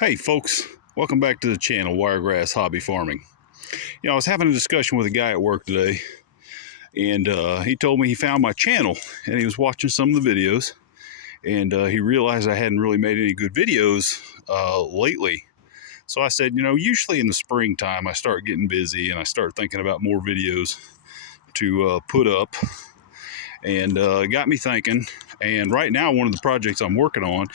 Hey folks, welcome back to the channel, Wiregrass Hobby Farming. I was having a discussion with a guy at work today, and he told me he found my channel, and he was watching some of the videos, and he realized I hadn't really made any good videos lately. So I said, usually in the springtime I start getting busy, and I start thinking about more videos to put up, and it got me thinking. And right now, one of the projects I'm working on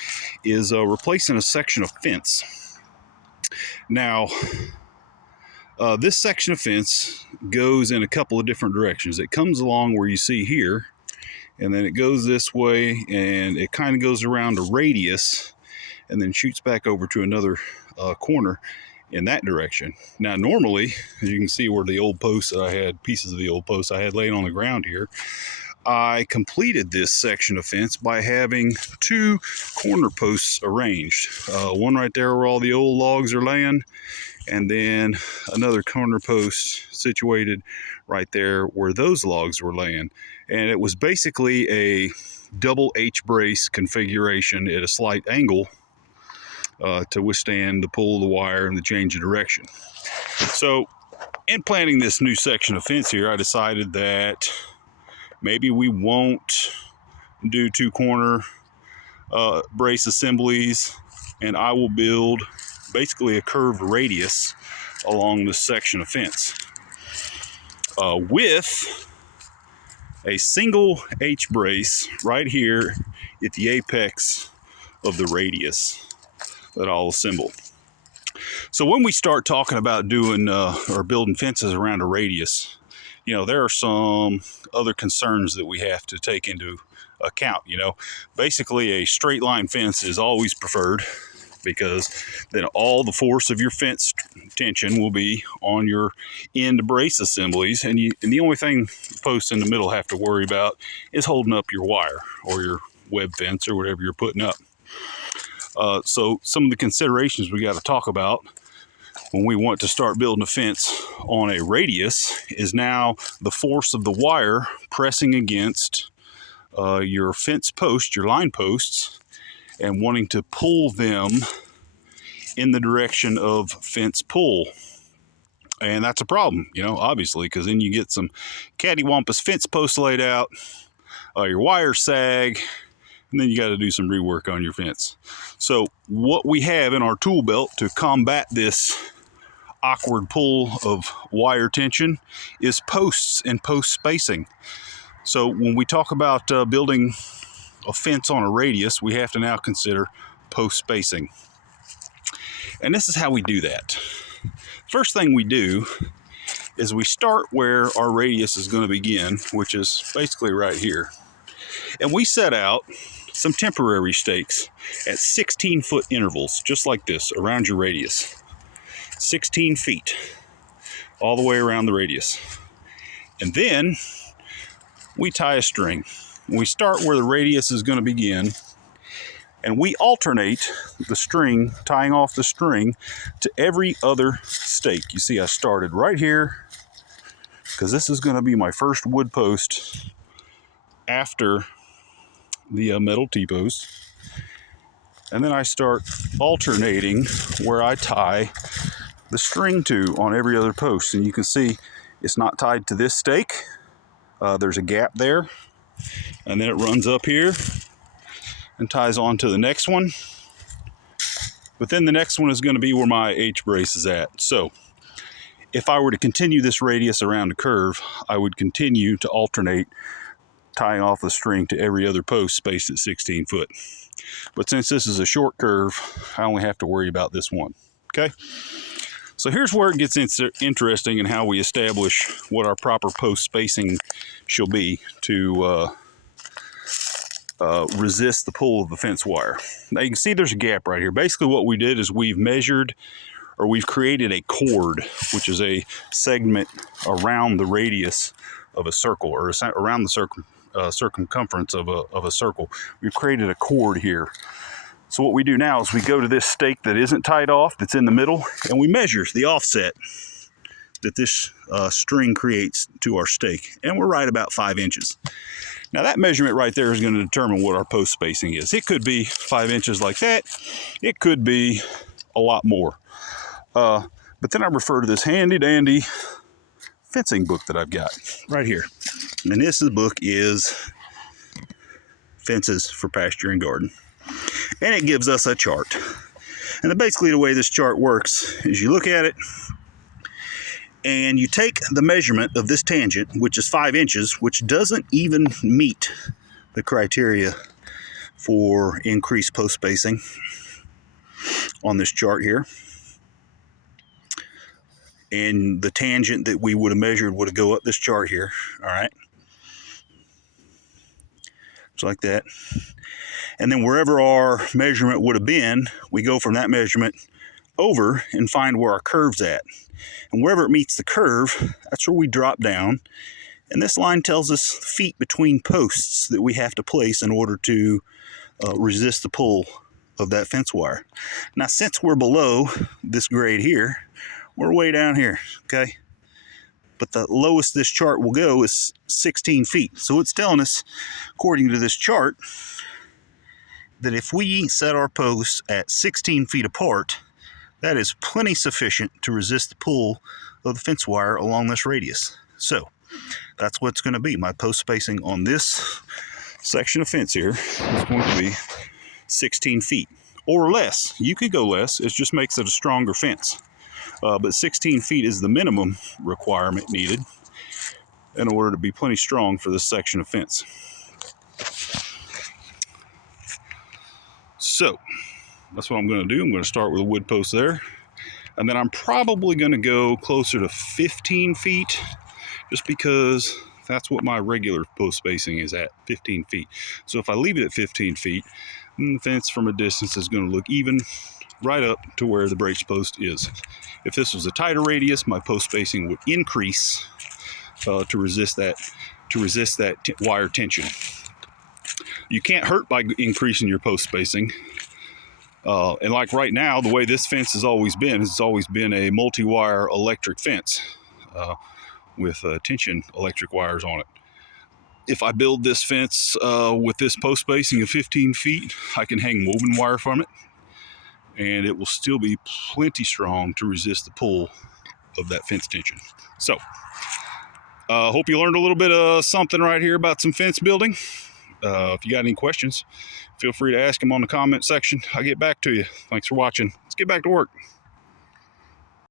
is replacing a section of fence. Now, this section of fence goes in a couple of different directions. It comes along where you see here, and then it goes this way, and it kind of goes around a radius, and then shoots back over to another corner in that direction. Now, normally, as you can see where the old posts that I had, pieces of the old posts I had laying on the ground here, I completed this section of fence by having two corner posts arranged. One right there where all the old logs are laying, and then another corner post situated right there where those logs were laying. And it was basically a double H-brace configuration at a slight angle to withstand the pull of the wire and the change of direction. So in planning this new section of fence here, I decided that maybe we won't do two corner brace assemblies, and I will build basically a curved radius along this section of fence with a single H-brace right here at the apex of the radius that I'll assemble. So when we start talking about doing or building fences around a radius, there are some other concerns that we have to take into account. Basically a straight line fence is always preferred, because then all the force of your fence tension will be on your end brace assemblies, and the only thing the posts in the middle have to worry about is holding up your wire or your web fence or whatever you're putting up. So some of the considerations we got to talk about when we want to start building a fence on a radius is now the force of the wire pressing against your fence post, your line posts, and wanting to pull them in the direction of fence pull. And that's a problem, obviously, because then you get some cattywampus fence posts laid out, your wires sag, and then you got to do some rework on your fence. So what we have in our tool belt to combat this awkward pull of wire tension is posts and post spacing. So when we talk about building a fence on a radius, we have to now consider post spacing. And this is how we do that. First thing we do is we start where our radius is going to begin, which is basically right here. And we set out some temporary stakes at 16-foot intervals, just like this, around your radius. 16 feet, all the way around the radius. And then we tie a string. We start where the radius is going to begin, and we alternate the string, tying off the string to every other stake. You see, I started right here, because this is going to be my first wood post after the metal T-post. And then I start alternating where I tie the string to on every other post. And you can see it's not tied to this stake. There's a gap there. And then it runs up here and ties on to the next one. But then the next one is going to be where my H-brace is at. So if I were to continue this radius around the curve, I would continue to alternate tying off the string to every other post spaced at 16 foot. But since this is a short curve, I only have to worry about this one. Okay? So here's where it gets interesting in how we establish what our proper post spacing shall be to resist the pull of the fence wire. Now you can see there's a gap right here. Basically what we did is we've measured, or we've created a chord, which is a segment around the radius of a circle, or around the circumference of a circle. We've created a chord here. So what we do now is we go to this stake that isn't tied off, that's in the middle, and we measure the offset that this string creates to our stake. And we're right about 5 inches. Now that measurement right there is going to determine what our post spacing is. It could be 5 inches like that. It could be a lot more. But then I refer to this handy dandy fencing book that I've got right here. And this book is Fences for Pasture and Garden. And it gives us a chart. And basically the way this chart works is you look at it and you take the measurement of this tangent, which is 5 inches, which doesn't even meet the criteria for increased post spacing on this chart here. And the tangent that we would have measured would go up this chart here, all right? Just like that. And then wherever our measurement would have been, we go from that measurement over and find where our curve's at. And wherever it meets the curve, that's where we drop down. And this line tells us feet between posts that we have to place in order to resist the pull of that fence wire. Now, since we're below this grade here, we're way down here, okay? But the lowest this chart will go is 16 feet. So it's telling us, according to this chart, that if we set our posts at 16 feet apart, that is plenty sufficient to resist the pull of the fence wire along this radius. So that's what's going to be. My post spacing on this section of fence here is going to be 16 feet or less. You could go less. It just makes it a stronger fence. But 16 feet is the minimum requirement needed in order to be plenty strong for this section of fence. So that's what I'm going to do. I'm going to start with a wood post there. And then I'm probably going to go closer to 15 feet just because that's what my regular post spacing is at, 15 feet. So if I leave it at 15 feet, then the fence from a distance is going to look even right up to where the brace post is. If this was a tighter radius, my post spacing would increase to resist that wire tension. You can't hurt by increasing your post spacing. And like right now, the way this fence has always been, it's always been a multi-wire electric fence with tension electric wires on it. If I build this fence with this post spacing of 15 feet, I can hang woven wire from it, and it will still be plenty strong to resist the pull of that fence tension. So, hope you learned a little bit of something right here about some fence building. If you got any questions, feel free to ask them on the comment section. I'll get back to you. Thanks for watching. Let's get back to work.